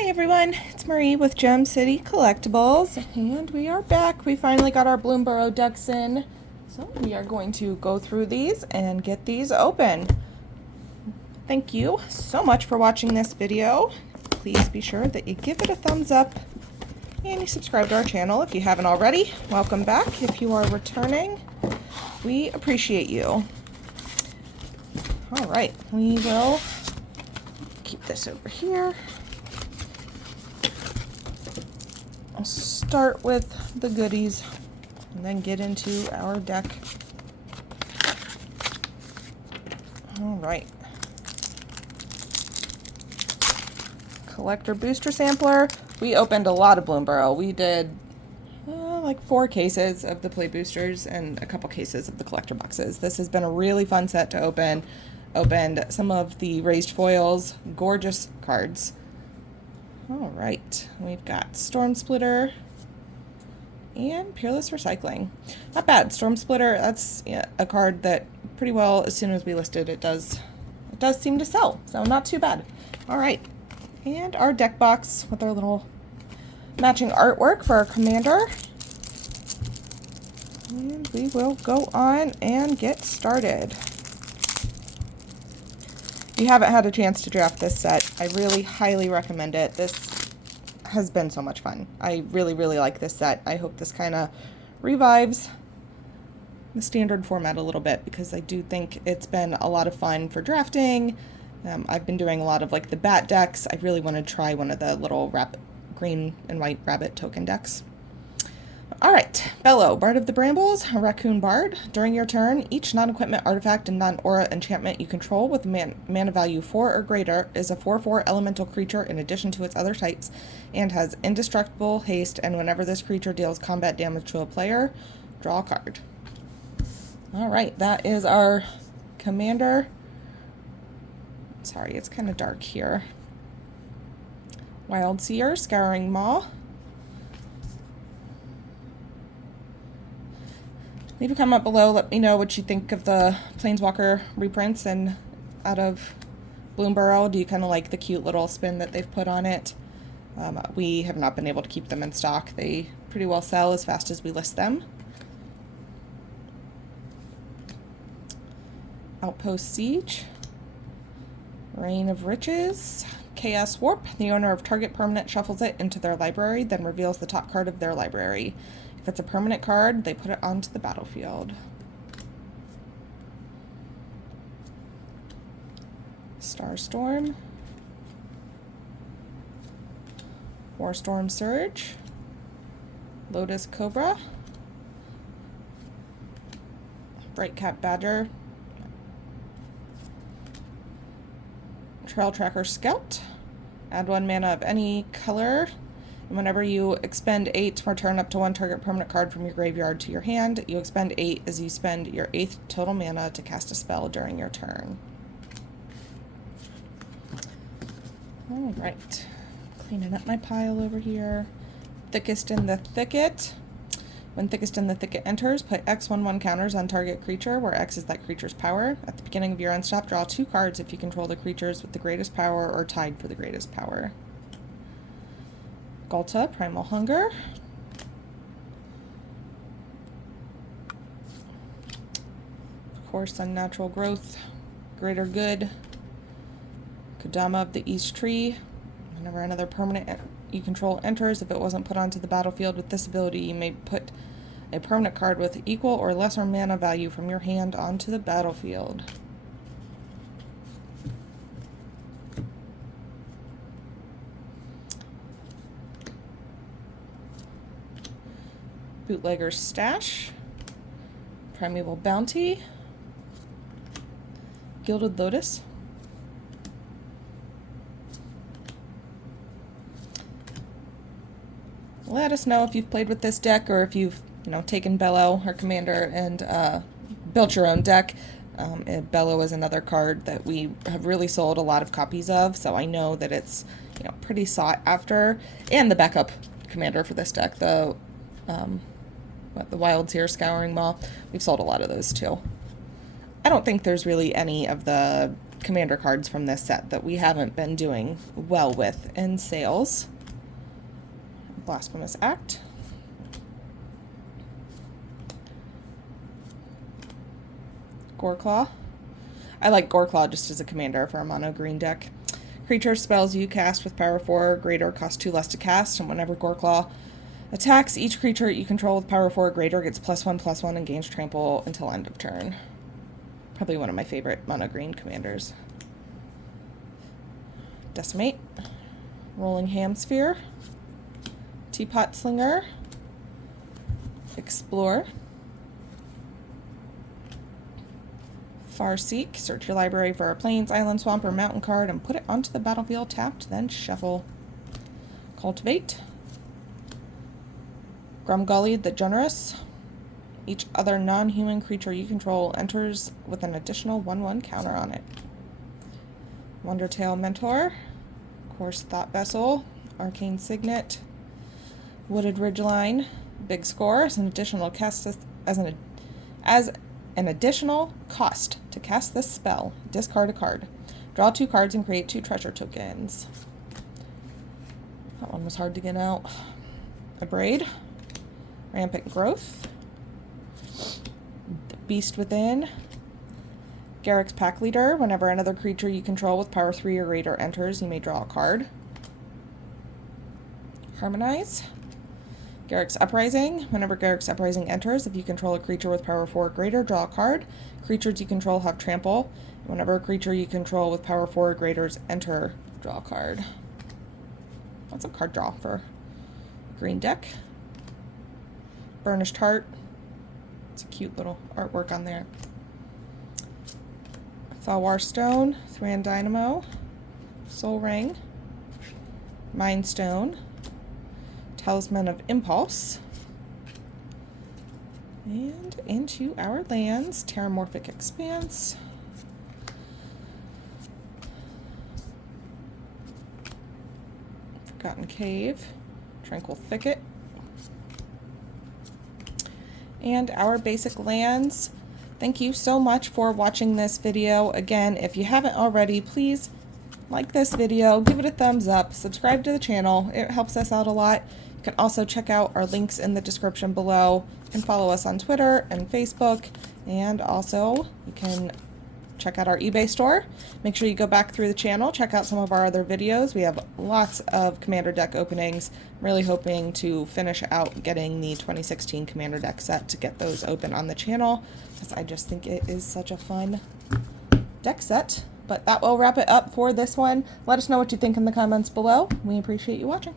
Hi everyone, it's Marie with Gem City Collectibles, and we are back. We finally got our Bloomburrow decks in, so we are going to go through these and get these open. Thank you so much for watching this video. Please be sure that you give it a thumbs up and you subscribe to our channel if you haven't already. Welcome back. If you are returning, we appreciate you. All right, we will keep this over here. I'll start with the goodies and then get into our deck. All right. Collector booster sampler. We opened a lot of Bloomburrow. We did like 4 cases of the play boosters and a couple cases of the collector boxes. This has been a really fun set to open. Opened some of the raised foils, gorgeous cards. All right, we've got Storm Splitter and Peerless Recycling. Not bad. Storm Splitter, that's a card that pretty well, as soon as we listed, it does seem to sell, so not too bad. All right, and our deck box with our little matching artwork for our commander. And we will go on and get started. If you haven't had a chance to draft this set, I really highly recommend it. This has been so much fun. I really, really like this set. I hope this kind of revives the standard format a little bit because I do think it's been a lot of fun for drafting. I've been doing a lot of like the bat decks. I really want to try one of the little green and white rabbit token decks. All right, Bellow, Bard of the Brambles, a Raccoon Bard. During your turn, each non-equipment artifact and non-aura enchantment you control with mana value 4 or greater is a 4/4 elemental creature in addition to its other types, and has indestructible haste, and whenever this creature deals combat damage to a player, draw a card. All right, that is our commander. Sorry, it's kind of dark here. Wild Seer, Scouring Maw. Leave a comment below. Let me know what you think of the Planeswalker reprints and out of Bloomburrow. Do you kind of like the cute little spin that they've put on it? We have not been able to keep them in stock. They pretty well sell as fast as we list them. Outpost Siege. Reign of Riches. Chaos Warp. The owner of target permanent shuffles it into their library, then reveals the top card of their library. If it's a permanent card, they put it onto the battlefield. Starstorm. Warstorm Surge. Lotus Cobra. Brightcap Badger. Trail Tracker Scout. Add 1 mana of any color. And whenever you expend 8, return up to 1 target permanent card from your graveyard to your hand. You expend 8 as you spend your 8th total mana to cast a spell during your turn. All right, cleaning up my pile over here. Thickest in the Thicket. When Thickest in the Thicket enters, put X/1/1 counters on target creature, where X is that creature's power. At the beginning of your end stop, draw 2 cards if you control the creatures with the greatest power or tied for the greatest power. Ghalta, Primal Hunger. Of course, Unnatural Growth, Greater Good. Kodama of the East Tree. Whenever another permanent you control enters, if it wasn't put onto the battlefield with this ability, you may put a permanent card with equal or lesser mana value from your hand onto the battlefield. Bootlegger's Stash, Primeval Bounty, Gilded Lotus, let us know if you've played with this deck or if you've taken Bellow, our commander, and built your own deck. Bellow is another card that we have really sold a lot of copies of, so I know that it's pretty sought after. And the backup commander for this deck, the Wild Seer, Scouring Maw, we've sold a lot of those too. I don't think there's really any of the commander cards from this set that we haven't been doing well with in sales. Blasphemous Act. Goreclaw. I like Goreclaw just as a commander for a mono green deck. Creature spells you cast with power 4 or greater cost 2 less to cast, and whenever Goreclaw attacks, each creature you control with power 4 or greater gets +1/+1 and gains trample until end of turn. Probably one of my favorite mono green commanders. Decimate. Rolling Hamsphere. Teapot Slinger. Explore. Farseek. Search your library for a plains, island, swamp, or mountain card and put it onto the battlefield tapped, then shuffle. Cultivate. Grumgully the Generous. Each other non-human creature you control enters with an additional 1/1 counter on it. Wondertail Mentor. Of course, Thought Vessel. Arcane Signet. Wooded Ridgeline. Big Score as an additional an additional cost to cast this spell. Discard a card. Draw 2 cards and create 2 treasure tokens. That one was hard to get out. Abrade. Rampant Growth. The Beast Within. Garruk's Pack Leader. Whenever another creature you control with power 3 or greater enters, you may draw a card. Harmonize. Garruk's Uprising. Whenever Garruk's Uprising enters, if you control a creature with power 4 or greater, draw a card. Creatures you control have trample. Whenever a creature you control with power 4 or greater enter, draw a card. That's a card draw for a green deck. Burnished Heart. It's a cute little artwork on there. Falwar Stone. Thran Dynamo. Soul Ring. Mind Stone. Talisman of Impulse. And into our lands, Terramorphic Expanse. Forgotten Cave. Tranquil Thicket. And our basic lands. Thank you so much for watching this video. Again, if you haven't already, please like this video, give it a thumbs up, subscribe to the channel. It helps us out a lot. You can also check out our links in the description below and follow us on Twitter and Facebook. And also, you can check out our eBay store. Make sure you go back through the channel, check out some of our other videos. We have lots of Commander deck openings. I'm really hoping to finish out getting the 2016 Commander deck set to get those open on the channel, because I just think it is such a fun deck set. But that will wrap it up for this one. Let us know what you think in the comments below. We appreciate you watching.